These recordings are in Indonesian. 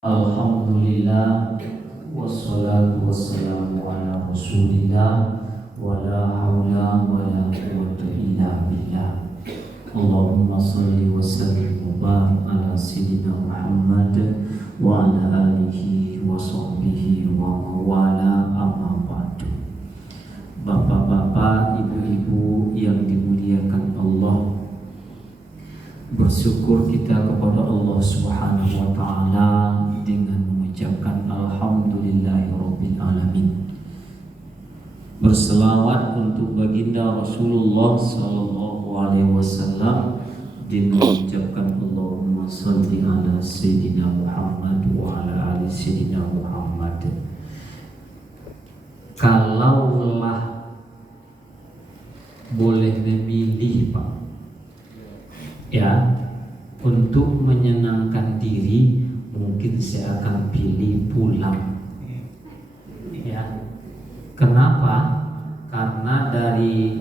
Alhamdulillah wassalatu wassalamu ala rasulillah wala hawla wala quwwata illa billah. Allahumma salli wa sallim wa barik ala sayyidina Muhammad wa ala alihi wa sahbihi wa mawala amma ba'du. Bapak-bapak, ibu-ibu yang dimuliakan Allah, bersyukur kita kepada Allah Subhanahu wa taala dengan mengucapkan alhamdulillahirabbil alamin. Berselawat untuk baginda Rasulullah sallallahu alaihi wasallam dengan mengucapkan Allahumma shalli ala sayyidina Muhammad wa ala ali sayyidina Muhammad. Kalaulah boleh memilih, Pak, ya, untuk menyenangkan diri, mungkin saya akan pilih pulang. Ya, kenapa? Karena dari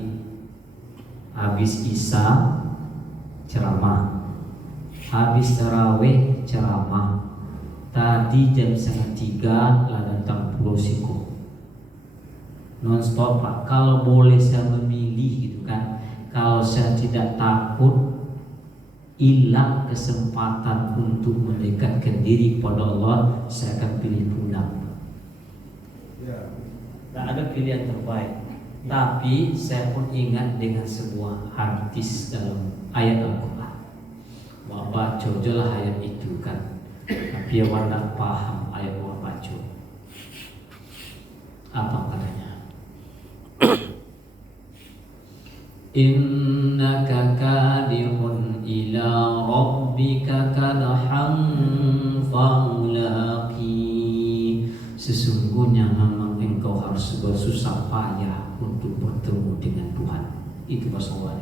habis Isya ceramah, habis tarawih ceramah, tadi jam 2:30 lah datang Pulau Siko, non-stop, Pak. Kalau boleh saya memilih gitu kan, kalau saya tidak takut hilang kesempatan untuk mendekatkan diri kepada Allah, saya akan pilih pulang. Tak ada pilihan terbaik. Tapi saya pun ingat dengan sebuah hadis dalam ayat Al-Quran. Wah, baca je lah ayat itu kan, tapi awak tak paham ayat awak baca. Apa katanya? Innaka kadihun ila rabbika kadhan famulaqi. Sesungguhnya memang engkau harus bersusah payah untuk bertemu dengan Tuhan. Itu bahasa Allah.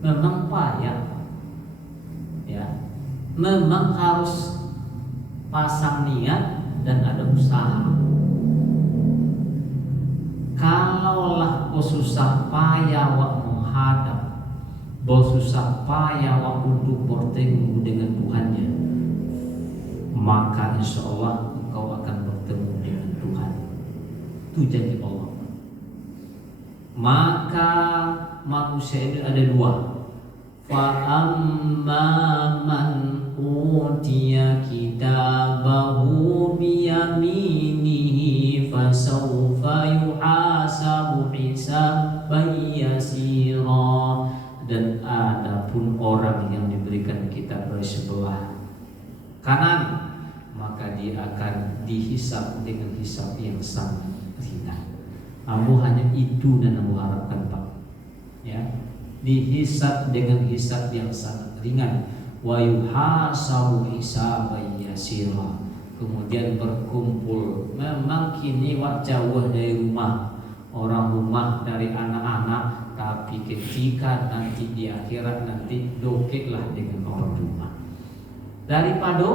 Memang payah, ya. Memang harus pasang niat dan ada usaha. Kalaulah bersusah payah wak menghadap, bersusah payah wak untuk bertemu dengan Tuhannya, maka insya Allah engkau akan bertemu dengan Tuhan. Itu janji Allah. Maka manusia itu ada dua. Fa amma man utiya kitabahu biyaminihi fasawfa yuhasabu hisaban yasira. Dan adapun orang yang diberikan kitab dari sebelah kanan, maka dia akan dihisab dengan hisab yang sangat ringan. Aku hanya itu dan aku harapkan, Pak, ya, dihisab dengan hisab yang sangat ringan. Wa yuhasabu hisaban yasira. Kemudian berkumpul. Memang kini wak jauh dari rumah, orang rumah dari anak-anak, tapi ketika nanti di akhirat nanti dokeklah dengan orang rumah. Daripada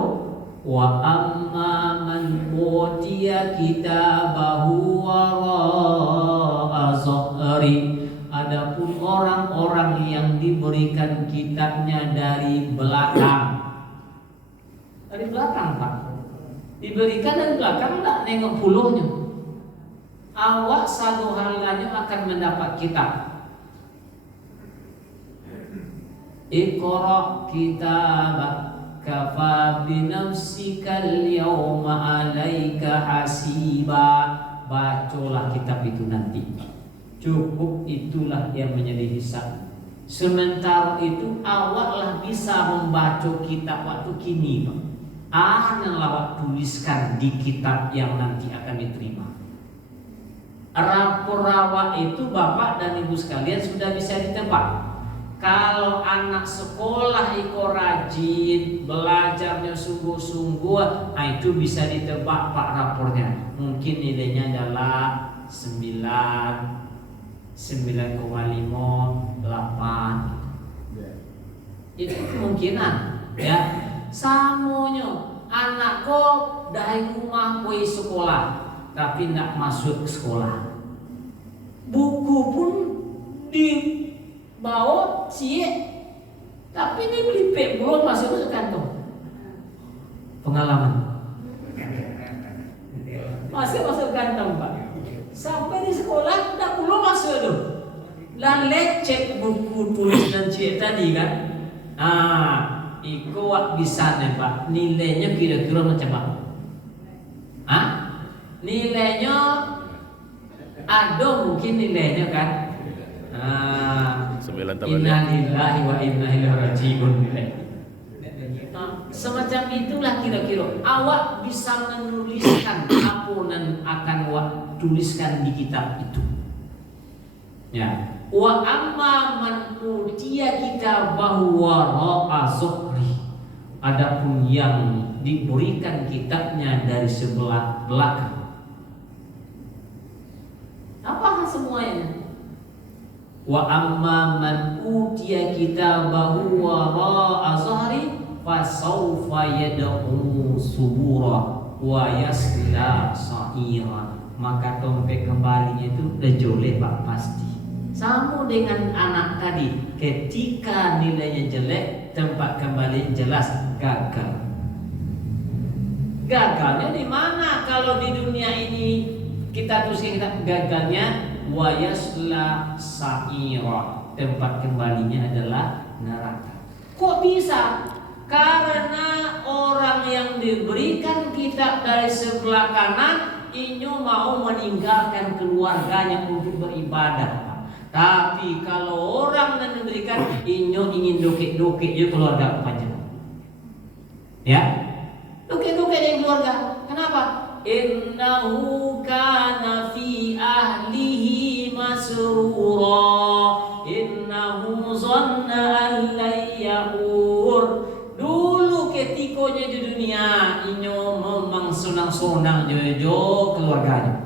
wa amma man utiya kitabahu wara'a zahri. Adapun orang-orang yang diberikan kitabnya dari belakang. Dari belakang, Pak. Diberikan dari belakang, tak nengok puluhnya. Awak satu halanya akan mendapat kitab. Iqra kitabak kafa binafsikal yawma alaika hasiba. Bacalah kitab itu nanti. Cukup itulah yang menjadi hisab. Sementara itu awaklah bisa membaca kitab waktu kini, Pak. Yang awak tuliskan di kitab yang nanti akan diterima. Rapor awak itu, Bapak dan Ibu sekalian, sudah bisa ditebak. Kalau anak sekolah iko rajin, belajarnya sungguh-sungguh, itu bisa ditebak, Pak, rapornya. Mungkin nilainya adalah 9, 9,5, 8. Itu kemungkinan, ya. Samunya anakku dari rumah pergi sekolah, tapi tidak masuk ke sekolah. Buku pun dibawa cie, tapi ini beli pek belum masuk ke kantong. Pengalaman. Masuk kantong Pak. Sampai di sekolah tak perlu masuk tu. Lalu cek buku tulisan cik tadi kan. Iko wak bisa nih Pak. Nilainya kira-kira macam apa? Nilainya ada mungkin nilainya kan. Innalillahi wa inna ilaihi raji'un. Semacam itulah kira-kira. Awak bisa menuliskan apa yang akan awak tuliskan di kitab itu. Ya. Wa amma man utiya kitabahu wara'a zuhri. Adapun yang diberikan kitabnya dari sebelah belakang. Apa semuanya? Wa amma man utiya kitabahu wara'a zuhri fasawfa yad'u subura wa yasla sa'ira. Maka dompet kembalinya itu dejole Pak pasti. Sama dengan anak tadi, ketika nilainya jelek, tempat kembali jelas gagal. Gagalnya di mana? Kalau di dunia ini kita tuliskan gagalnya wa yasla sa'ira, tempat kembalinya adalah neraka. Kok bisa? Karena orang yang diberikan kitab dari sebelah kanan inyo mau meninggalkan keluarganya untuk beribadah. Tapi kalau orang yang diberikan inyo ingin dokek-dokek je keluarga panjang. Ya? Dokek-dokek yang keluarga. Kenapa? Innahu kana fi ahlihi masrura. Innahu zanna an la yahur. Dulu ketikonya di dunia inyo memang senang-senang jojo keluarganya.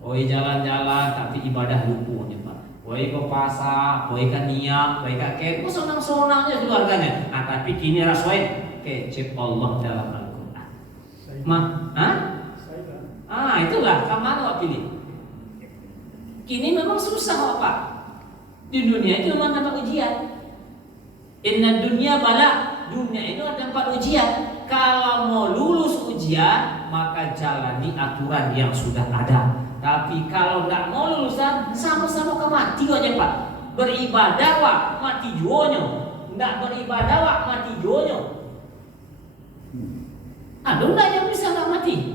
Oi jalan-jalan tapi ibadah lupunya Pak. Oi ke pasar, oi ke niat, oi ke ket, senang-senangnya keluarganya. Tapi kini rasain kecep Allah dalam Al-Qur'an. Itulah kamar Wak pilih. Kini memang susah Pak. Di dunia itu memang tempat ujian. Inna dunya bala. Dunia itu ada tempat ujian. Kalau mau lulus ujian, maka jalani aturan yang sudah ada. Tapi kalau nggak mau lulusan, sama-sama ke mati aja Pak. Beribadah wak mati juonyo, nggak beribadah wak mati juonyo. Ada nggak yang bisa nggak mati?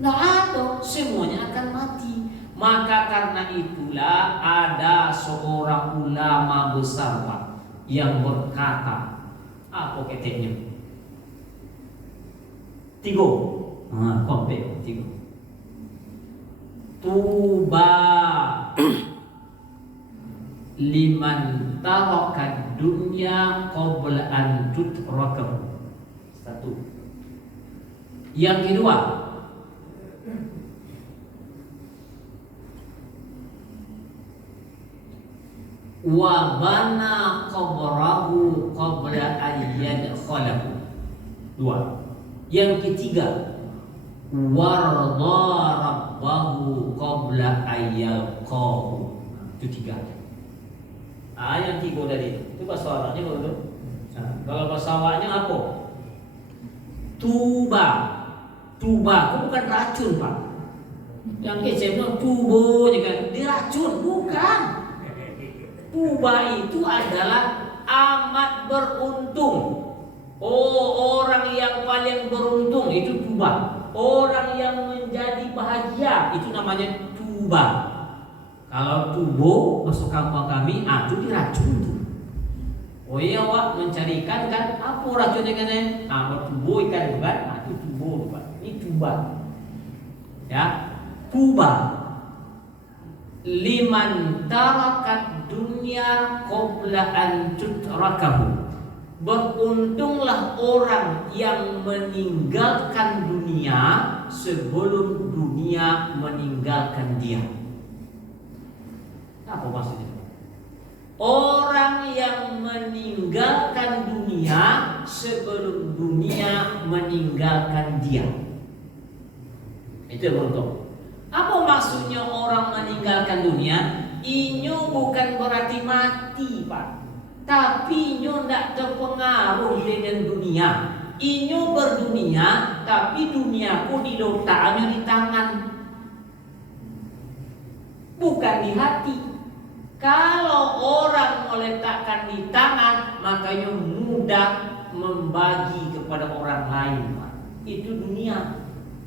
Nggak ada, semuanya akan mati. Maka karena itulah ada seorang ulama besar Pak yang berkata, apa keteknya? 3. Komplek 3. Tuba liman taraka dunya qabla an tutraka. 1. Yang kedua, wa bana qabrahu qabla ayyad khalahu. 2. Yang ketiga, warda rabbahu qabla ayyalqahu. Itu 3. Yang 3 tadi. Itu bahasa Arabnya begitu. Kalau bahasa Awaknya apa? Tuba. Tuba itu bukan racun Pak. Yang kecil tubo juga diracun, bukan. Tuba itu adalah amat beruntung. Orang yang paling beruntung itu tuba. Orang yang menjadi bahagia itu namanya tuba. Kalau tubo masuk kampung kami, itu diracun tuh. Wak mencarikan kan apa racunnya kan? Tubo ikan bukan? Itu tubo Pak. Ini tuba. Ya, tuba. Liman tarakat dunia qabla an tutrakahu. Beruntunglah orang yang meninggalkan dunia sebelum dunia meninggalkan dia. Apa maksudnya? Orang yang meninggalkan dunia sebelum dunia meninggalkan dia. Itu beruntung. Apa maksudnya orang meninggalkan dunia? Inyo bukan berarti mati Pak, tapi inyo tidak terpengaruh dengan dunia. inyo berdunia, tapi duniaku diletaknya di tangan, bukan di hati. Kalau orang meletakkan di tangan, makanya mudah membagi kepada orang lain. Itu dunia,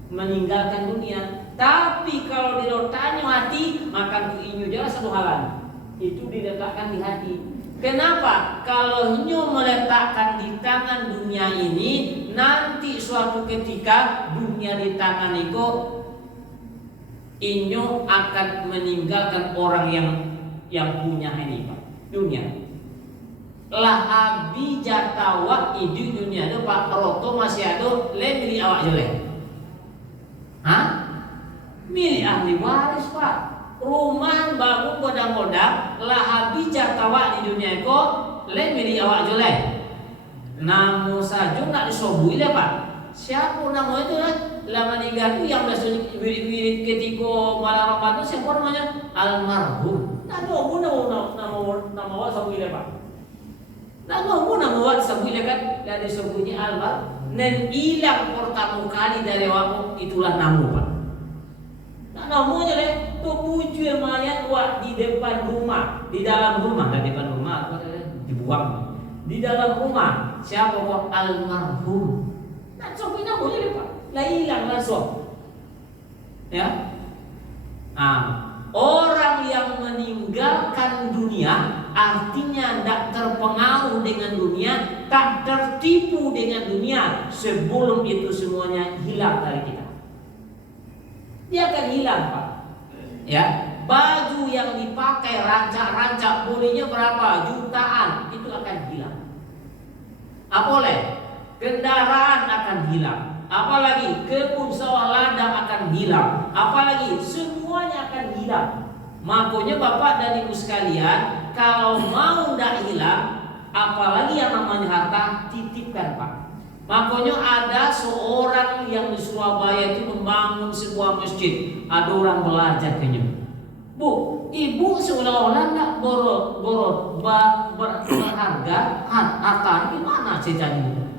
meninggalkan dunia. Tapi kalau diletakkan hati, maka inyo jelas satu halan. Itu diletakkan di hati. Kenapa? Kalau inyo meletakkan di tangan dunia ini, nanti suatu ketika dunia di tangan itu, inyo akan meninggalkan orang yang punya ini, Pak, dunia. Lahabi jatawa itu dunia itu Pak roto masih ada lebih awak jelek. Hah? Milik ahli waris, Pak. Rumah bangun godang-godang lahabi jatawa di dunia itu lebih awak jelek. Namu saja nak disobui lah, Pak. Siapa nama itu lah? Lama meninggal itu yang biasa wirid-wirid ketika malam Ramadan siapa namanya? Almarhum. Nama awak sabui lah, Pak. Nama awak sabui lah kan? Dari sabunyi almarhum. Dan hilang pertama kali dari awak itulah nama, Pak. Nah, namanya lah tujuh mayat awak di depan rumah, di dalam rumah, di depan rumah apa dibuang di dalam rumah. Siapa kok? Almarhum. Nah, sabui namanya lah, Pak. Lah hilang langsung. Ya. Orang yang meninggalkan dunia artinya tidak terpengaruh dengan dunia, tak tertipu dengan dunia sebelum itu semuanya hilang dari kita. Dia akan hilang, Pak. Ya, baju yang dipakai rancak-rancak belinya berapa jutaan itu akan hilang. Apalagi kendaraan akan hilang. Apalagi kebun sawah ladang akan hilang. Apalagi semuanya akan hilang. Makanya Bapak dan Ibu sekalian, kalau mau tidak hilang, apalagi yang namanya harta, titipkan, Pak. Makanya ada seorang yang di Surabaya itu membangun sebuah masjid. Ada orang belajar kayaknya. Bu, ibu seolah-olah tidak berharga harta. Gimana ceritanya?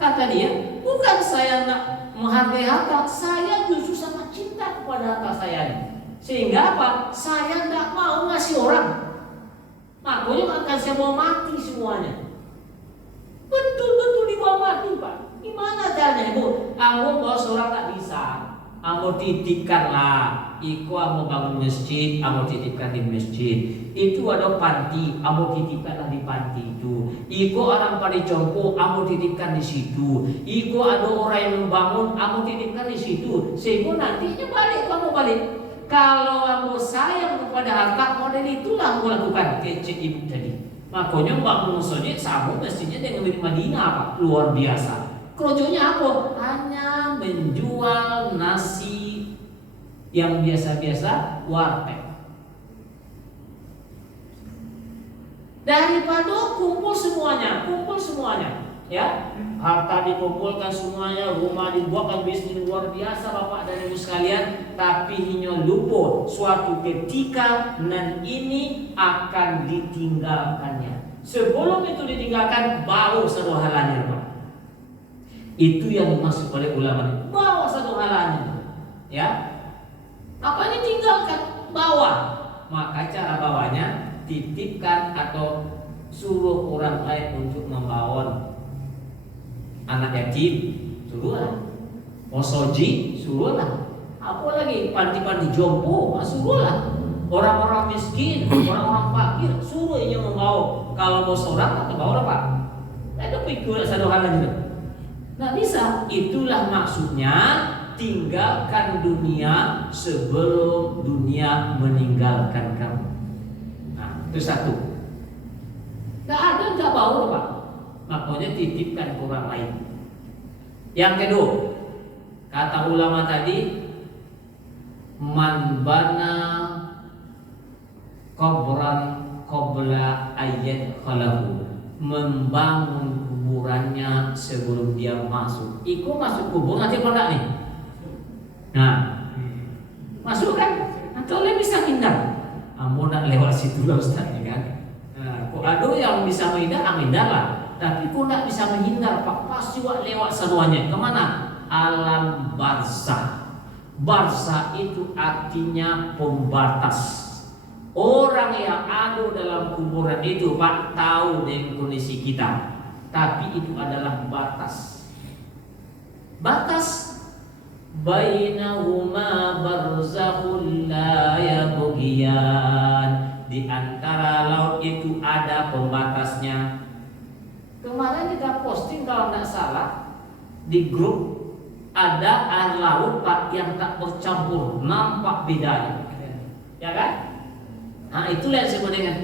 Kata dia, bukan saya nak menghargai harta, saya justru sangat cinta kepada harta saya ini. Sehingga apa? Saya tidak mau ngasih orang. Makanya akan saya mau mati semuanya. Betul-betul dibawa mati, Pak. Gimana caranya, Bu? Kamu bawa seorang tak bisa. Kamu titipkanlah. Iku kamu bangun masjid, kamu titipkan di masjid. Itu ada panti, kamu titipkanlah di panti itu. Iku orang pada jongkok, kamu titipkan di situ. Iku ada orang yang membangun, kamu titipkan di situ. Sehingga nantinya kamu balik. Kalau kamu sayang kepada harta, model itulah kamu lakukan. Kecek ibu tadi. Makanya bangun masjid, sama mestinya dengan di Madinah, Pak, luar biasa. Kerjanya apa? Hanya menjual nasi yang biasa-biasa, warteg. Daripada kumpul semuanya, ya, harta dikumpulkan semuanya, rumah dibuatkan, bisnis luar biasa, Bapak dan Ibu sekalian, tapi hanya lupa suatu ketika dan ini akan ditinggalkannya. Sebelum itu ditinggalkan, baru satu halannya, Pak. Itu yang dimaksud oleh ulama, bawa satu halannya, ya. Apa ini tinggalkan, bawa. Maka cara bawanya titipkan atau suruh orang lain untuk membawa anak yatim, suruhlah. Osoji, suruhlah. Apalagi panti-panti jompo, suruhlah. Orang-orang miskin, orang-orang fakir, suruh yang membawa. Kalau mau seorang atau bawa apa? Itu pikir satu hal lagi. Nggak bisa. Itulah maksudnya. Tinggalkan dunia sebelum dunia meninggalkan kamu. Nah, itu satu. Nggak bawa, Pak. Makanya titipkan ke orang lain. Yang kedua, kata ulama tadi, man bana qabran qabla ayat khalahu, membangun kuburannya sebelum dia masuk. Iku masuk kubur nanti apa enggak nih? Nah, masuk kan? Atau le bisa hindar? Ampun nak lewat situ lah Ustaz, ya kan? Nah, kok ada yang bisa menghindar, menghindar lah. Tapi kau tidak bisa menghindar Pak, pasti lewat semuanya. Kemana? Alam barzah. Barzah itu artinya pembatas. Orang yang ada dalam kuburan itu Pak tahu dengan kondisi kita, tapi itu adalah batas. Batas bainahuma barzakhul la yabghiyan. Di antara laut itu ada pembatasnya. Kemarin kita posting kalau tidak salah di grup, ada air laut Pak yang tak bercampur, nampak bedanya, ya kan? Nah itulah yang disebut dengan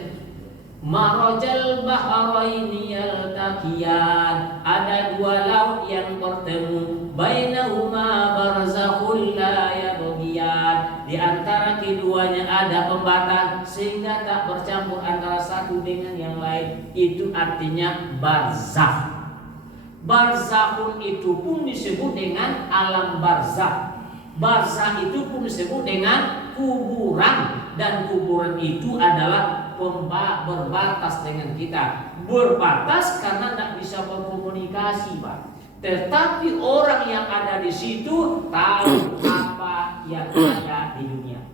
marajal bahraini yaltaqiyan. Ada dua laut yang bertemu, bainahuma barzakhul la yabghiyan. Di antara keduanya ada pembatas sehingga tak bercampur antara satu dengan yang lain. Itu artinya barzakh. Barzakhun itu pun disebut dengan alam barzakh. Barzakh itu pun disebut dengan kuburan, dan kuburan itu adalah berbatas dengan kita. Berbatas karena tidak bisa berkomunikasi Pak. Tetapi orang yang ada di situ tahu apa yang ada di dunia.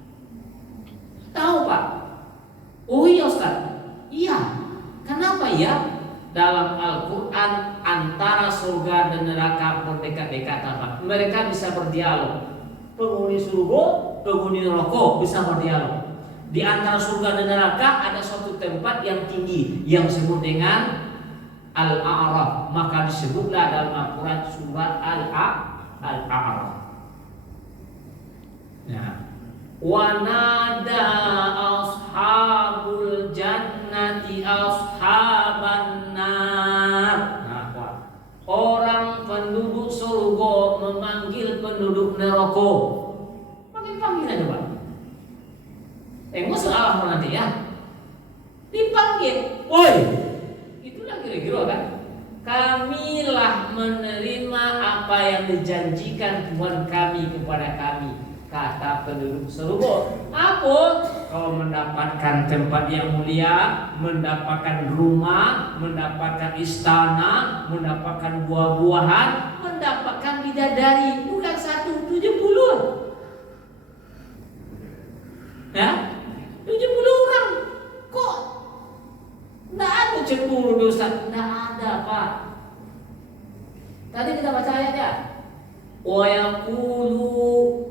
Tahu Pak? Oh iya Ustaz. Iya. Kenapa ya? Dalam Al-Quran antara surga dan neraka berdekat-dekatan Pak. Mereka bisa berdialog. Penghuni surga, penghuni neraka bisa berdialog. Di antara surga dan neraka ada suatu tempat yang tinggi yang disebut dengan Al-A'raf. Maka disebutlah dalam Al-Quran surat Al-A'raf. Ya. Wa nada ashabul jannati ashaban nar. Nah, orang penduduk surga memanggil penduduk neraka. Panggil aja Pak. Musuh Allah nanti ya. Dipanggil, woi. Itulah kira-kira kan. Kamilah menerima apa yang dijanjikan Tuhan kami kepada kami, kata penduduk surga. Apa? Kau mendapatkan tempat yang mulia, mendapatkan rumah, mendapatkan istana, mendapatkan buah-buahan, mendapatkan bidadari. Bukan 170. Ya, 70 orang. Kok tidak ada cemburu dosa? Tidak ada Pak. Tadi kita baca ayatnya. Wa yaqulu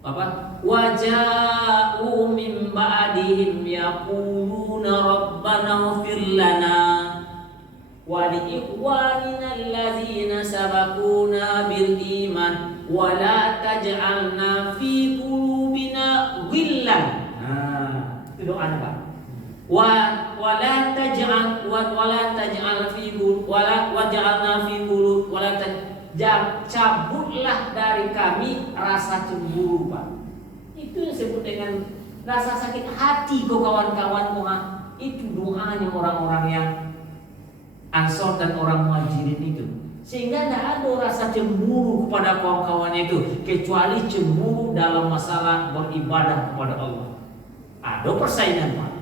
apa? Waja'u min ba'dihim yaquluna rabbana ighfir lana wa li ikhwanina allazina sabaquna bil iman wa la taj'alna fi qulubina ghillan. Nah, itu doa Pak. Wa la taj'al fi qulub wa ja'alna fi qulub wa la cabutlah dari kami rasa cemburu Pak. Itu yang disebut dengan rasa sakit hati kok kawan-kawan. Itu doanya orang-orang yang Ansor dan orang Muhajirin itu. Sehingga tidak ada rasa cemburu kepada kawan-kawan itu, kecuali cemburu dalam masalah beribadah kepada Allah. Ada persaingan Pak.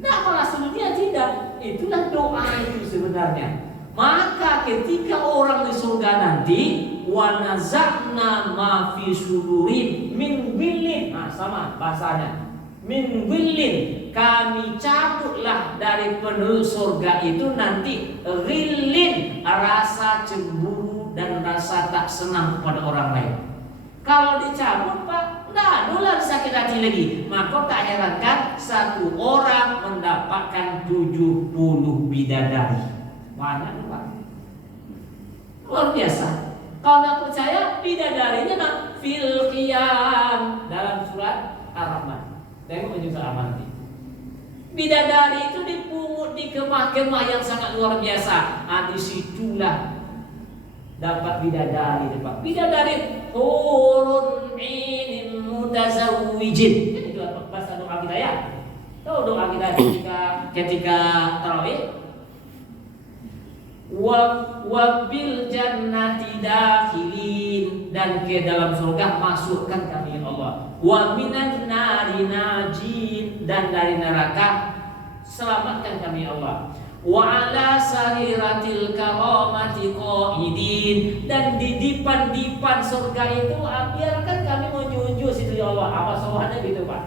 Tidak malah sebetulnya tidak. Itulah doa itu sebenarnya. Maka ketika orang di surga nanti, wa nazakna ma fi sudurin min ghillin. Nah, sama bahasanya. Min ghillin, kami cabutlah dari penduduk surga itu nanti ghillin, rasa cemburu dan rasa tak senang kepada orang lain. Kalau dicabut Pak, tidak ada sakit hati lagi. Maka tak herankan satu orang mendapatkan 70 bidadari. Banyak Pak. Luar biasa. Kalau tidak percaya, bidadarinya fil qiyam dalam surat Ar-Rahman. Tengok juga amanti. Bidadari itu dipungut di kemah-kemah yang sangat luar biasa. Disitulah dapat bidadari Pak. Bidadari hurun inin mutazawwijin. Itu bahasa doa kita ya. Tahu doa kita ketika tarawih? Wa bil jannati dakhilin, dan ke dalam surga masukkan kami ya Allah. Wa minan nari najin, dan dari neraka selamatkan kami ya Allah. wa ala sariratil karamati qaidin, dan di dipan-dipan surga itu biarkan kami menjunjung situ ya Allah. Apa soalnya gitu Pak?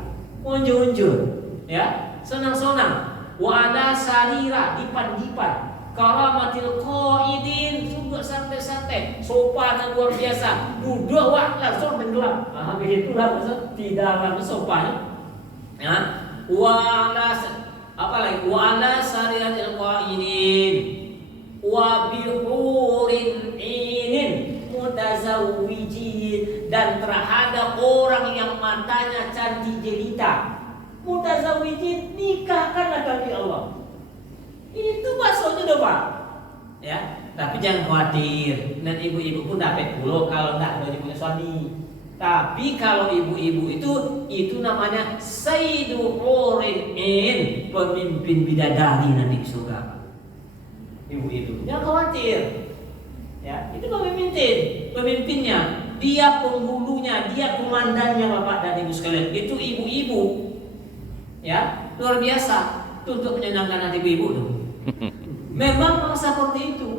Menjunjung ya, senang-senang. Wa ala sarira, dipan-dipan karamatil qaidin, juga santai-santai, sopan yang luar biasa, duduk langsung tenggelam. Begitulah maksud di dalam sopan ya. Wa ala apa lagi? Wa ala sariyatil qaidin wa bihurin inin mutazawwijin, dan terhadap orang yang matanya cantik jelita. Mutazawwijin, nikahkanlah kami Allah. Itu maksudnya doa Pak. Ya, tapi jangan khawatir. Dan ibu-ibu pun dapat pulau kalau tidak punya suami. Tapi kalau ibu-ibu itu namanya sayyidu hurin in, pemimpin bidadari nanti di surga. Ibu-ibu jangan khawatir. Ya, itu pemimpinnya, dia penghulunya, dia komandannya Bapak dan Ibu sekalian. Itu ibu-ibu. Ya, luar biasa untuk menyenangkan hati ibu-ibu tuh. Memang seperti itu.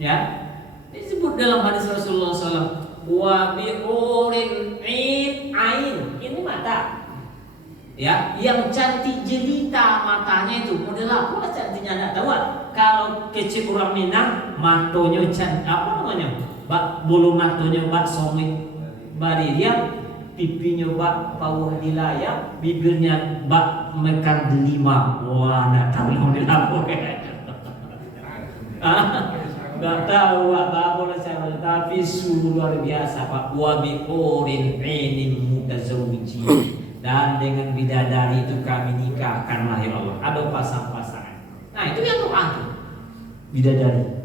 Ya, disebut dalam hadis Rasulullah SAW, wa bihurin ain, ini mata. Ya, yang cantik jelita matanya itu model apa cantiknya enggak tahu. Kalau kecil orang Minang, matonya cantik apa namanya? Bulu matonya songit bariang, pipinya pauh dilayang, bibirnya mekar delima. Wah, enggak tahu model apa. Enggak tahu apa saya, tapi luar biasa Pak. Wa bihurin ainin mutazawwijin, dan dengan bidadari itu kami nikahkanlah ya Allah. Ada pasang-pasangan. Nah, itu yang doa tuh. Bidadari.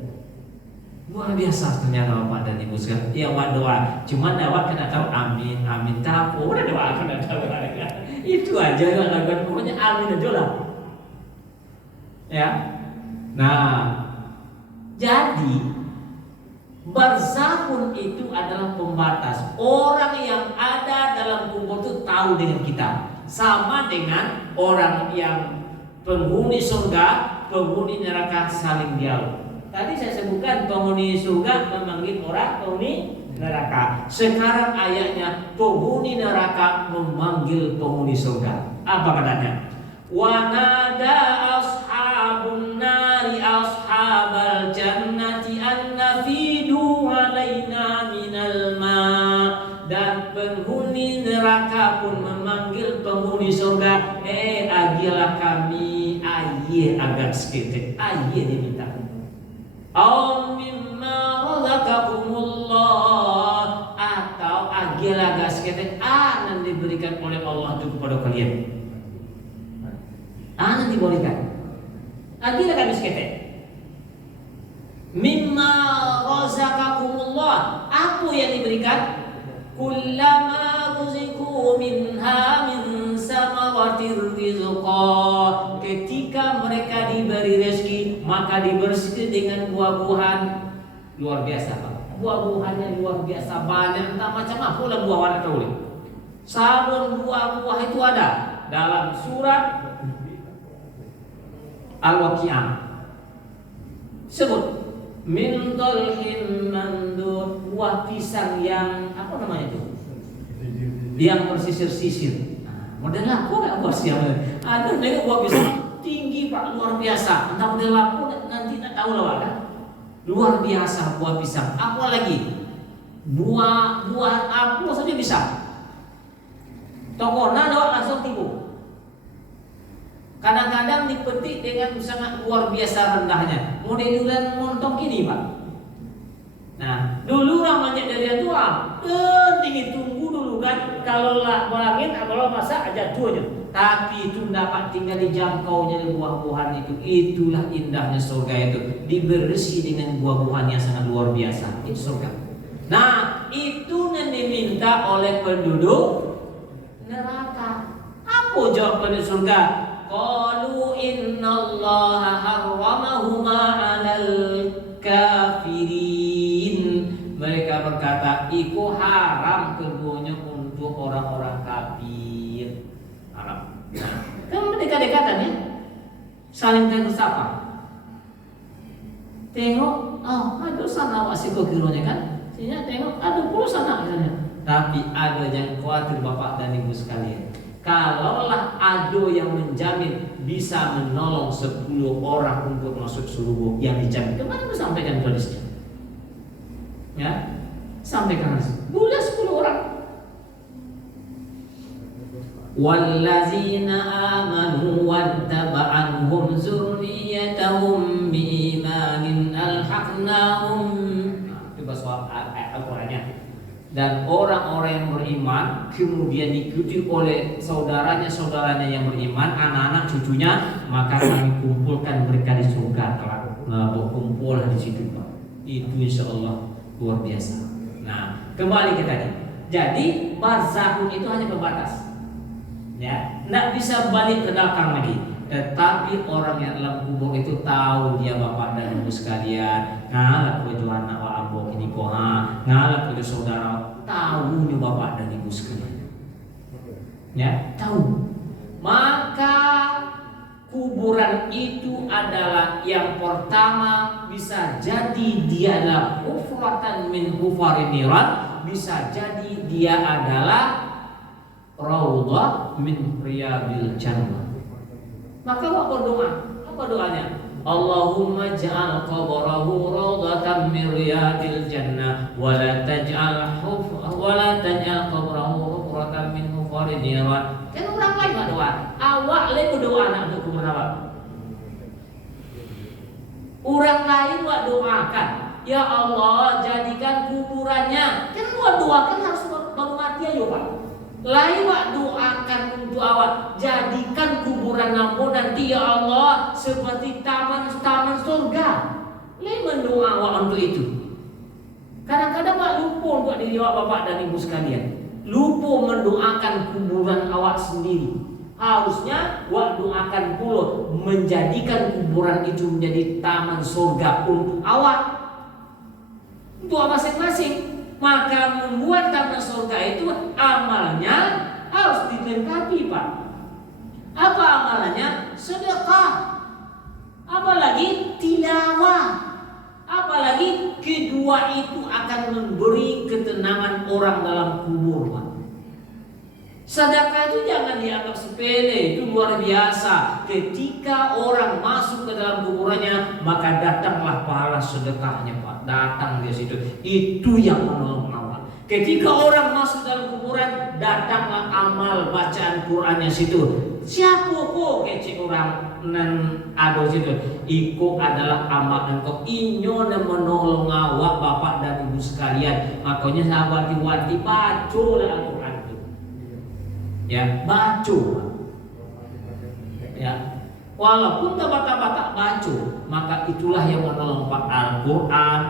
Luar biasa ternyata Bapak dan Ibu sekalian. Ya doa. Cuma doa kena tahu amin, amin tak. Udah doa kena tahu. Itu aja yang lakukan, pokoknya amin aja lah. Ya. Nah, jadi barzakhun itu adalah pembatas. Orang yang ada dalam kubur itu tahu dengan kita. Sama dengan orang yang penghuni surga, penghuni neraka saling dialog. Tadi saya sebutkan penghuni surga memanggil orang penghuni neraka. Sekarang ayatnya penghuni neraka memanggil penghuni surga. Apa katanya? Wa nada ashabun nari ashabal jannati an nafidu alaina minal ma, dan penghuni neraka pun memanggil penghuni surga, agilah kami aye agak sedikit, aye diminta. Aw mimma razaqakumullah, atau agilah agak sedikit yang diberikan oleh Allah itu kepada kalian. Yang diberikan. Agilah kami sedikit. Mimma razaqakumullah, apa yang diberikan? Kullama ruziku minha min samaratir rizqa, ketika mereka diberi rezeki maka dibersihkan dengan buah-buahan. Luar biasa Pak, buah-buahannya luar biasa banyak, entah macam apa lah buah-buahan itu. Sabun buah-buah itu ada dalam surat Al-Waqi'ah. Sebut min talhin mandud, buah pisang yang apa namanya itu? Yang bersisir-sisir. Model apa enggak buah siang? Ada dengan buah pisang tinggi Pak, luar biasa. Entah model apa nanti tak tahu lah kan. Luar biasa buah pisang. Apa lagi? Buah apa saja bisa. Tokona doa langsung tipu. Kadang-kadang dipetik dengan sangat luar biasa rendahnya. Modelan montong ini Pak. Nah, dulu namanya dari tua, tinggi tunggu dulu kan. Kalau lah berangin, kalau masak aja tuanya. Tapi itu dapat tinggal dijangkaunya buah-buahan itu. Itulah indahnya surga itu. Diberisi dengan buah-buahan yang sangat luar biasa. Itu surga. Nah, itu yang diminta oleh penduduk neraka. Apa jawaban surga? Qalu innallaha harramahuma 'alal kafirin. Mereka berkata, iku haram keduanya untuk orang-orang kafir. Haram. Nah, kan mereka dekatan ya. Saling tegur sapa. Tengok, aduh sana awak siko kironya kan. Sehingga tengok, aduh puluh sana misalnya. Tapi ada yang khawatir Bapak dan Ibu sekalian. Kalaulah ada yang menjamin bisa menolong 10 orang untuk masuk surga yang dijamin, kemana aku sampaikan hadisnya? Ya, sampaikan hadis. Boleh 10 orang. Wallazina amanu wattaba'anhum zurriyyatahum biimanin alhaqnahum. Itu bahasa Al-Qur'annya. Dan orang-orang yang beriman kemudian diikuti oleh saudaranya yang beriman, anak-anak cucunya, maka kami kumpulkan mereka di surga kelak. Berkumpul di situ, Pak. Itu insyaallah luar biasa. Nah, kembali ke tadi. Jadi barzakh itu hanya pembatas. Ya, tidak bisa balik ke belakang lagi. Tetapi orang yang dalam kubur itu tahu dia Bapak dan Ibu sekalian. Ngalah kejo anak wa ambo kini koha, ngalah kejo saudara, tahu nih Bapak dan Ibu sekalian. Ya, tahu. Maka kuburan itu adalah yang pertama, bisa jadi dia adalah hufratan min hufarin niran, bisa jadi dia adalah raudhah min riyadil jannah. Maka apa berdoa? Apa doanya? Allahumma ja'al qabrahu raudhatan min riyadil jannah wa la taj'al qabrahu hufratan min hufarin niran. Kan orang lain berdoa. Awak lain berdoa nak untuk kubur awak. Orang lain buat doakan, ya Allah jadikan kuburannya. Kan buat doakan harus baru mati ayo Pak. Lain wak doakan untuk awak, jadikan kuburan namun nanti ya Allah seperti taman-taman surga. Lain mendoa awak untuk itu. Kadang-kadang wak lupa untuk diri awak Bapak dan Ibu sekalian. Lupa mendoakan kuburan awak sendiri. Harusnya wak doakan pula menjadikan kuburan itu menjadi taman surga untuk awak. Untuk awak masing-masing. Maka membuat taman surga itu amalnya harus dilengkapi Pak. Apa amalannya? Sedekah. Apalagi tilawah. Apalagi kedua itu akan memberi ketenangan orang dalam kubur Pak. Sedekah itu jangan dianggap sepele, itu luar biasa. Ketika orang masuk ke dalam kuburannya, maka datanglah pahala sedekahnya Pak. Datang di situ. Itu yang menolong awak. Ketika orang masuk dalam kuburan, datanglah amal bacaan Qur'annya situ. Siapa kok kecil orang nan ada situ? Iko adalah amal engkau. Inyo yang menolong awak Bapak dan Ibu sekalian. Makanya sahabat wanti baca Al-Qur'an itu. Ya, baca. Ya. Walaupun tabata-bata baca, maka itulah yang menolong Pak Al-Qur'an,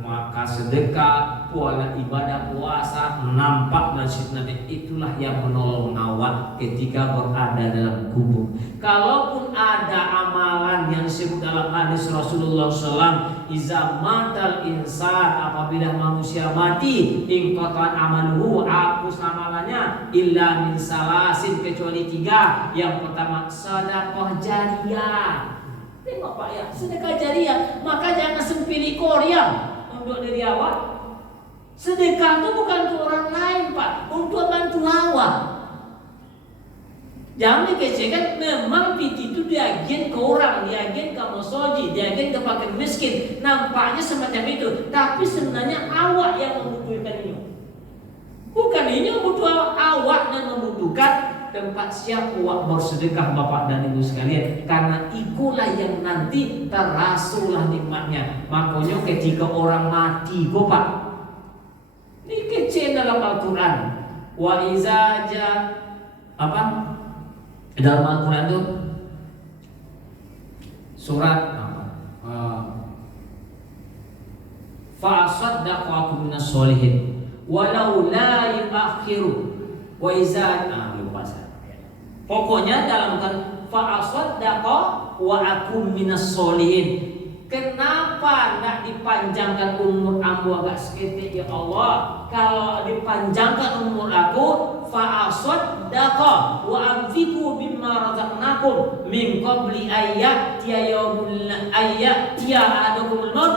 maka sedekah, puasa ibadah puasa, nampak dan nanti itulah yang menolong awak ketika berada dalam kubur. Kalaupun ada amalan yang disebut dalam hadis Rasulullah SAW, iza matal insan, apabila manusia mati, ingqata amaluhu, hapus amalannya, illa min salasin, kecuali 3. Yang pertama sedekah jariyah. Tengok Pak ya, sedekah jariyah. Maka jangan sempili koryam untuk diri awak. Sedekah itu bukan untuk orang lain Pak, untuk bantu awak. Jangan dikecilkan. Memang piti itu diagen ke orang, diagen ke masoji, diagen ke fakir miskin. Nampaknya semacam itu, tapi sebenarnya awak yang membutuhkan ini. Bukan ini yang butuh awak yang membutuhkan. Tempat siap awak bersedekah Bapak dan Ibu sekalian, karena ikulah yang nanti terasulah nikmatnya. Makanya ketika orang mati kok Pak, dikecil dalam Al-Quran. Wa iza ja apa? Dalam Al-Quran itu surat apa? Fa saddaqakum minas solihin walau la yuakhiru wa iza pokoknya dalam kan fa saddaqo wa akum minas solihin. Kenapa nak dipanjangkan umur ambu agak seketik ya Allah? Kalau dipanjangkan umur aku, fa'asaddaqa wa anfiqu mimma razaqnakum min qabli ayyatiya ahadakumul maut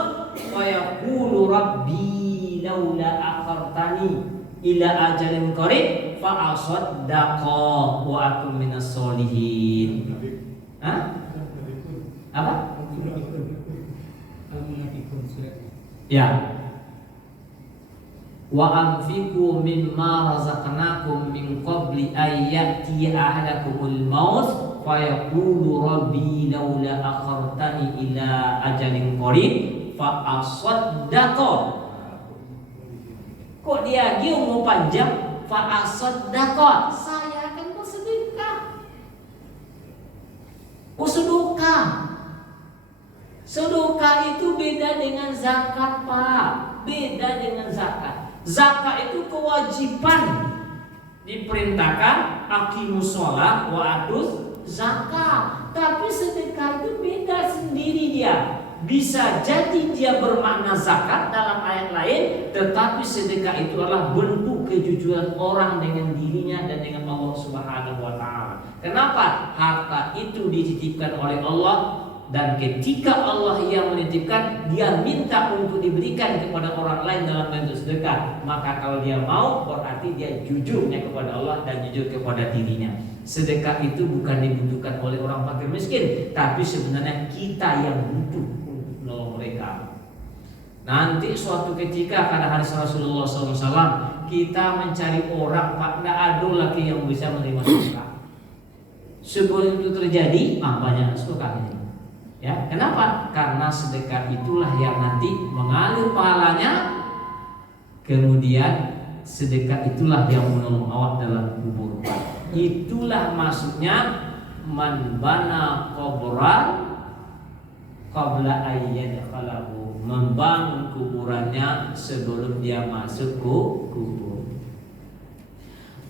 wa yaqulu rabbi laula akhartani ila ajalin qarib fa'asaddaqa wa akun minas solihin. Hah? Apa? Ya. Wa anfiqu mimma razaqnakum min qabli ayyati ahadakumul maut fa yaqulu rabbi laula akhartani ila ajalin qarib fa asaddaqa. Kok dia umur panjang fa asaddaqa? Saya akan bersedekah. Bersedekah. Sedekah itu beda dengan zakat, Pak. Beda dengan zakat. Zakat itu kewajiban. Diperintahkan aqimus shalah wa atuz zakat. Tapi sedekah itu beda sendiri dia. Bisa jadi dia bermakna zakat dalam ayat lain, tetapi sedekah itu adalah bentuk kejujuran orang dengan dirinya dan dengan Allah Subhanahu wa taala. Kenapa? Harta itu dititipkan oleh Allah. Dan ketika Allah yang menitipkan, dia minta untuk diberikan kepada orang lain dalam bentuk sedekah. Maka kalau dia mau, berarti dia jujurnya kepada Allah dan jujur kepada dirinya. Sedekah itu bukan dibutuhkan oleh orang fakir miskin, tapi sebenarnya kita yang butuh untuk menolong mereka. Nanti suatu ketika pada hadis Rasulullah SAW, kita mencari orang, Pak, tidak ada lagi yang bisa menerima sedekah. Sebelum itu terjadi, banyak sedekah ini. Ya, kenapa? Karena sedekah itulah yang nanti mengalir pahalanya. Kemudian sedekah itulah yang menolong awak dalam kubur. Itulah maksudnya man bana qabran qabla ayyadkhalahu, membangun kuburannya sebelum dia masuk ke kubur.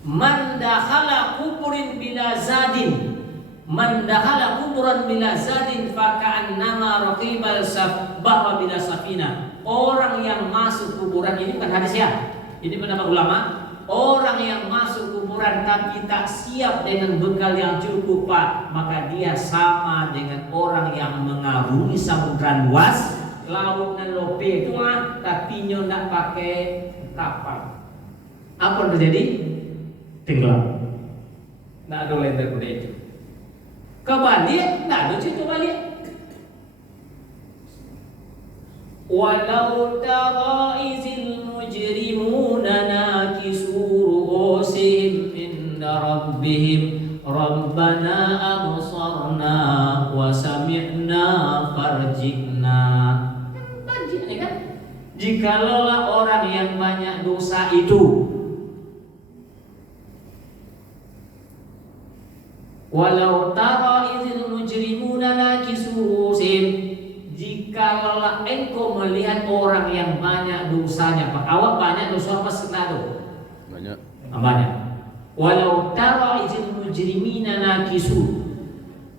Man dakhala kuburin bila zadin, man dakhala kuburan bila zadin faka'annama raqibal bahwa bila safina. Orang yang masuk kuburan, ini bukan hadis ya, ini pendapat ulama. Orang yang masuk kuburan tapi tak siap dengan bekal yang cukup, Pak, maka dia sama dengan orang yang mengarungi samudra luas, laut dan lope itu tapi nyo nak pakai kapal. Apa yang terjadi? Tenggelam. Nak ada lain daripada itu. Kebalik, tak ada cerita balik. Walau tara izil mujrimuna nakisu ru'usihim inda rabbihim rabbana absarna wa sami'na farjikna. Farjikna kan? Jikalau orang yang banyak dosa itu, walau tara izil mujrimuna nakisu ru'usihim, jikalau engkau melihat orang yang banyak dosanya, Pak. Awak banyak dosa apa senado? Banyak. Banyak. Walau tara izil mujrimina nakisu,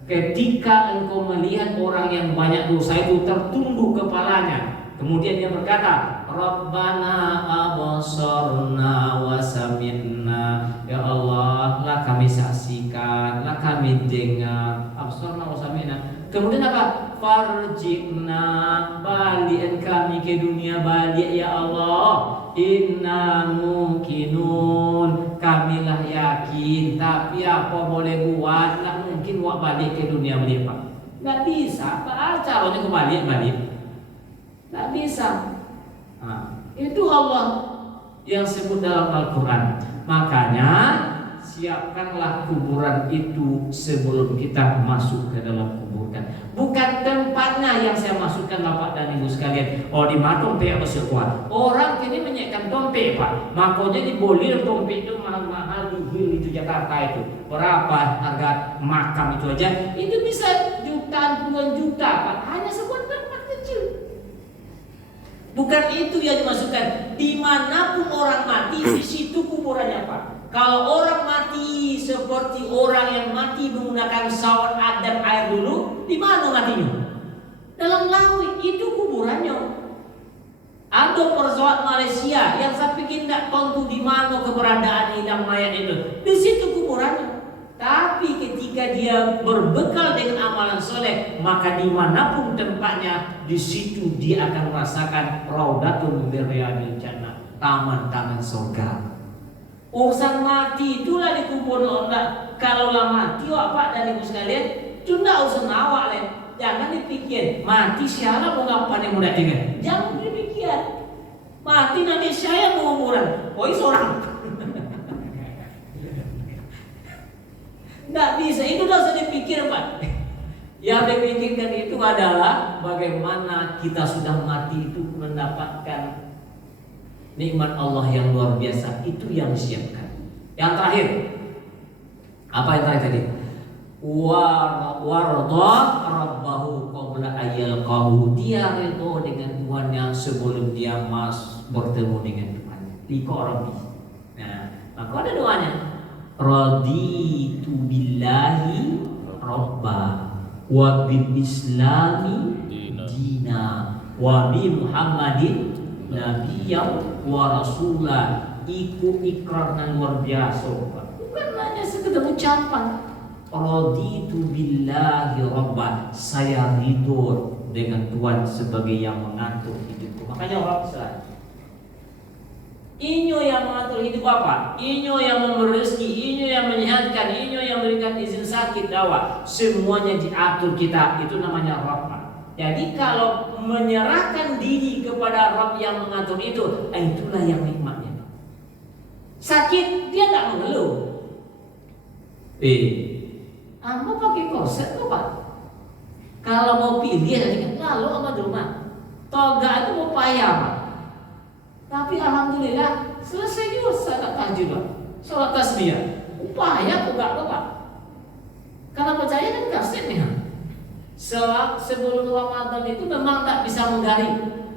ketika engkau melihat orang yang banyak dosa itu tertunduk kepalanya, kemudian dia berkata, Rabbana absarna wa sami'na. Ya Allah, lah kami saksikan, lah kami dengar. Absarna wa sami'na. Kemudian apa? Farjikna, balikan kami ke dunia balik ya Allah. Inna mungkinun, kamilah yakin, tapi apa boleh buat? Tak mungkin buat balik ke dunia balik, Pak. Tak bisa, Pak. Caranya kebalik-balik. Tak bisa. Itu Allah yang sebut dalam Al-Quran. Makanya siapkanlah kuburan itu sebelum kita masuk ke dalam kuburan. Bukan tempatnya yang saya masukkan, Bapak dan Ibu sekalian. Oh, di mana dompet apa sekuat? Orang kini menyiapkan dompet, Pak. Makanya dibolir dompet itu mahal-mahal di Hill itu Jakarta itu. Berapa harga makam itu aja? Itu bisa jutaan, puluhan juta, Pak. Hanya sebuah tempat kecil. Bukan itu yang dimasukkan. Dimanapun orang mati, di situ kuburannya, Pak. Kalau orang mati seperti orang yang mati menggunakan shower adat air dulu, di mana matinya? dalam laut itu kuburannya. Ada pesawat Malaysia yang saya pikir tidak tahu di mana keberadaan hilang mayat itu. Di situ kuburannya. Tapi ketika dia berbekal dengan amalan soleh, maka dimanapun tempatnya, di situ dia akan merasakan raudatun min riyadil jannah, taman-taman surga. Urusan mati itulah dikubur Allah. Kalau lah mati, apa dari ibu sekalian, itu tidak urusan awak lain. Jangan dipikir mati siapa mau ngapain yang mudah tinggal. Jangan dipikir mati nanti saya mau kuburan. Oh seorang. Tidak bisa, itu tidak usah dipikir Pak. Yang dipikirkan itu adalah bagaimana kita sudah mati itu mendapatkan nikmat Allah yang luar biasa. Itu yang disiapkan. Yang terakhir, apa yang terakhir tadi? Warda rabbahu qabla ayyalqahu. Dia ridho dengan Tuhannya sebelum dia bertemu dengan Tuhannya. Liqa rabbi. Nah, maka ada doanya. Raditu billahi rabba wa bil islami dina wa bi Muhammadin nabiyyan wa rasulah. Iku ikrar yang luar biasa. Bukan hanya sekedar ucapan. Raditu billahi rabba. Saya ridho dengan Tuhan sebagai yang mengatur hidupku. Makanya orang Islam, Inyo yang mengatur hidup apa? Inyo yang memberi rezeki, Inyo yang menyehatkan, Inyo yang memberikan izin sakit dawa. Semuanya diatur kita. Itu namanya Rabb. Jadi kalau menyerahkan diri kepada Rabb yang mengatur itu, itulah yang nikmatnya. Sakit dia tak mengeluh. Amba pakai korset kok Pak? Kalau mau pilih lalu sama di rumah. Toga itu mau payah Pak. Tapi alhamdulillah selesai juga salat tahajud Pak. Salat tasbih. Upaya kok enggak Pak. Karena percaya kan korset nih. Sebelum Ramadan itu memang tak bisa menggaring.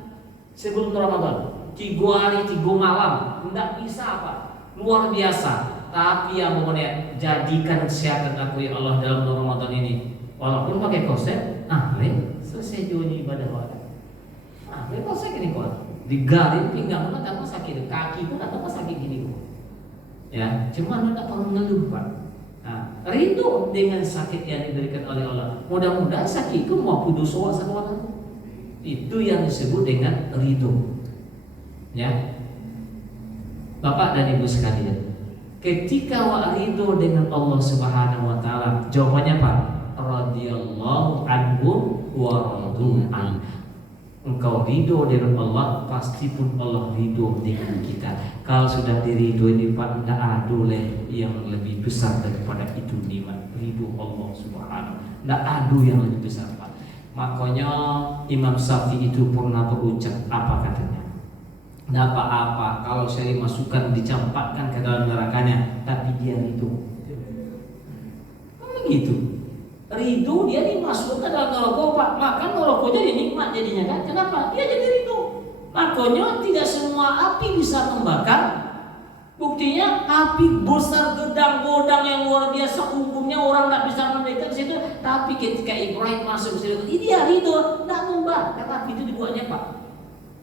Sebelum Ramadan 3 hari 3 malam tidak bisa Pak. Luar biasa. Tapi yang pokoknya jadikan kesehatan aku ya Allah dalam Ramadan ini. Walaupun pakai korset, selesai juga ibadah Allah. Korset ini kok digaring pinggang pun tak sakit, kaki pun tak sakit gini kok. Ya, cuma tidak perlu mengeluh Pak. Nah, rindu dengan sakit yang diberikan oleh Allah. Mudah-mudahan sakitku mau putus dosa sama orang. Itu yang disebut dengan ridho. Ya, Bapak dan Ibu sekalian, ketika wa ridho dengan Allah Subhanahu wa taala, jawabannya apa? Radhiyallahu anhu wa radu an. Engkau ridho dengan Allah, pasti pun Allah ridho dengan kita. Kalau sudah diridho ini Pak, tidak ada yang lebih besar daripada itu nikmat ridho Allah Subhanahu. Tidak ada yang lebih besar Pak. Makanya Imam Syafi'i itu pernah berucap apa katanya? Tidak apa-apa kalau saya dimasukkan dicampakkan ke dalam nerakanya, tapi dia ridho. Begitu. Ridho dia dimasukkan dalam neraka Pak, maka neraka jadi nikmat jadinya kan? Kenapa? Dia jadi ridho. Makanya tidak semua api bisa membakar. Buktinya api besar gedang-godang yang luar biasa umumnya orang tidak bisa mendekat situ. Tapi ketika Ibrahim masuk ke situ, dia ridho, tidak membakar api itu dibuatnya Pak.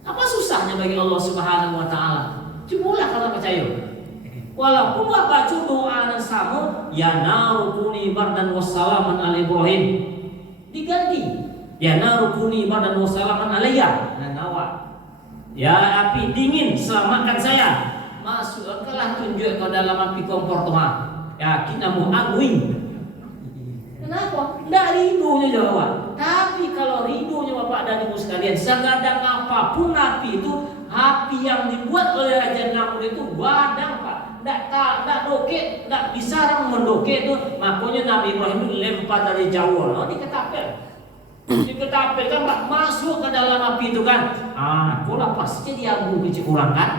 Apa susahnya bagi Allah Subhanahu wa taala? Cobalah kalau percaya. Walaupun baca doa sama, ya narukuni bardan wassalaman ala Ibrahim, diganti ya narukuni bardan wassalaman alayya, nawa ya api dingin selamatkan saya. Masukkanlah tunjuk ke dalam api kompor Tuhan. Ya kita mau aguing. Kenapa? Tidak ridhonya jawab. Tapi kalau ridhonya Bapak dan Ibu sekalian, segadang apapun api itu, api yang dibuat oleh Raja Namrud itu badang Pak. Tidak doke, tidak bisa orang mendoke itu. Makanya Nabi Ibrahim itu lempar dari jauh, diketapel. Diketapel kan Pak, masuk ke dalam api itu kan. Kulah pasti dia abu kecil kurang kan.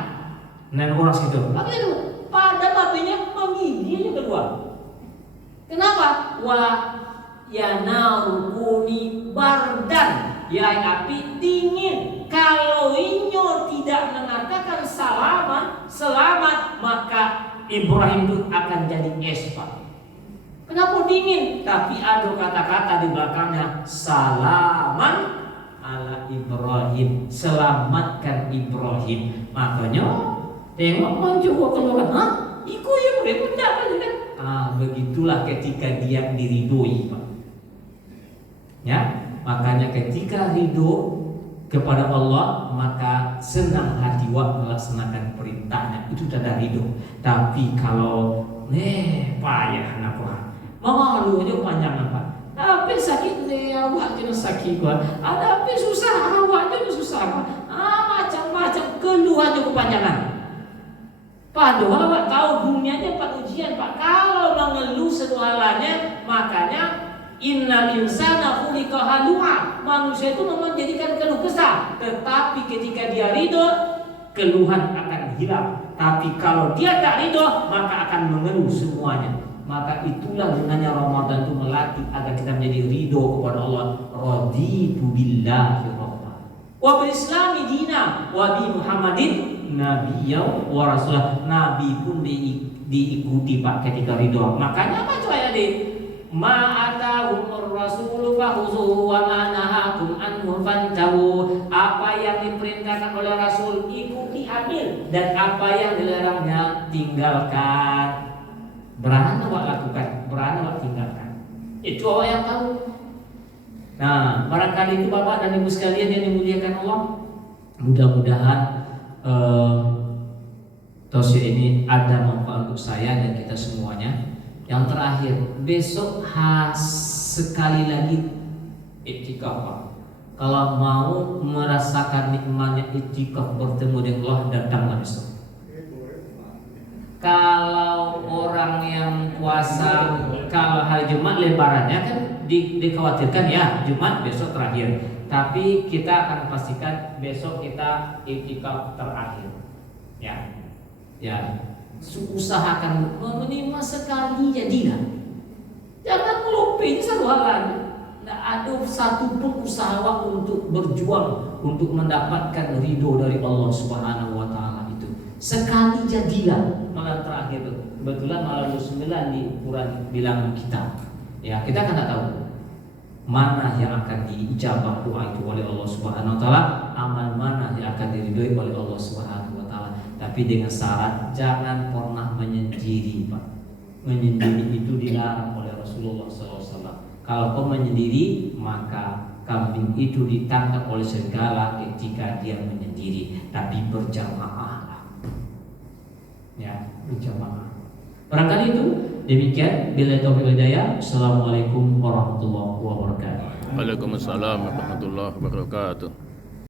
Dan orang situ. Tapi itu pada apinya menggigil kedua. Kenapa? Ya narukuni bardan, ya api dingin. Kalau inyo tidak mengatakan selamat, maka Ibrahim itu akan jadi es Pak. Kenapa dingin? Tapi ada kata-kata di belakangnya salaman ala Ibrahim, selamatkan Ibrahim. Makanya tengok mencoba keluar, iku yang mereka kan? Begitulah ketika dia diridhoi, Pak. Ya, makanya ketika ridho kepada Allah, maka senang hati melaksanakan perintahnya, itu tanda ridho. Tapi kalau payah napa, malu aja panjang apa, tapi sakit awak jenuh sakit gua, ada tapi susah awak jenuh susah, macam-macam keluhan juga kepanjangan. Padahal awak tahu dunianya Pak ujian, Pak. Kalau mengeluh semuanya, makanya innal insana khuliqa halu'a. Manusia itu memang jadikan keluh kesah, tetapi ketika dia ridho, keluhan akan hilang. Tapi kalau dia tak ridho, maka akan mengeluh semuanya. Maka itulah gunanya Ramadan itu melatih agar kita menjadi ridho kepada Allah. Raditu billahi rabba wa bil islami dina wa bi Muhammadin nabiyya wa rasulah. Nabi pun diikuti, Pak, ketika ridho. Makanya apa coba ya deh? Ma'atahumur rasulu fahuzuhu wa ma nahakum anhu fantahu. Apa yang diperintahkan oleh Rasul ikuti, ambil, dan apa yang dilarangnya tinggalkan. Berani awak lakukan, berani awak tinggalkan. Itu awak yang tahu. Nah, barangkali itu Bapak dan Ibu sekalian yang dimuliakan Allah, mudah-mudahan tausiah ini ada manfaat untuk saya dan kita semuanya. Yang terakhir, besok sekali lagi iktikaf, Pak. Kalau mau merasakan nikmatnya iktikaf bertemu dengan Allah, datanglah besok. Kalau orang yang puasa, kalau hari Jumat lebarannya kan dikhawatirkan ya Jumat besok terakhir. Tapi kita akan pastikan besok kita iktikaf terakhir. Ya. Usahakan minimal sekali jadilah. Jangan melupain satu hal. Tidak ada satupun usaha untuk berjuang untuk mendapatkan ridho dari Allah Subhanahu Wa Taala itu. Sekali jadilah. Malam terakhir itu kebetulan malam 29 di Quran bilangan kita. Ya, kita kan tak tahu mana yang akan diijabah doa itu oleh Allah Subhanahu Wa Taala, amal mana yang akan diridhoi oleh Allah Subhanahu Wa Taala. Tapi dengan syarat jangan pernah menyendiri, Pak. Menyendiri itu dilarang oleh Rasulullah SAW. Kalau kau menyendiri, maka kambing itu ditangkap oleh serigala ketika dia menyendiri. Tapi berjamaah. Ya, berjamaah. Barangkali itu demikian. Billahi taufiq wal hidayah. Assalamualaikum warahmatullahi wabarakatuh. Waalaikumsalam warahmatullahi wabarakatuh.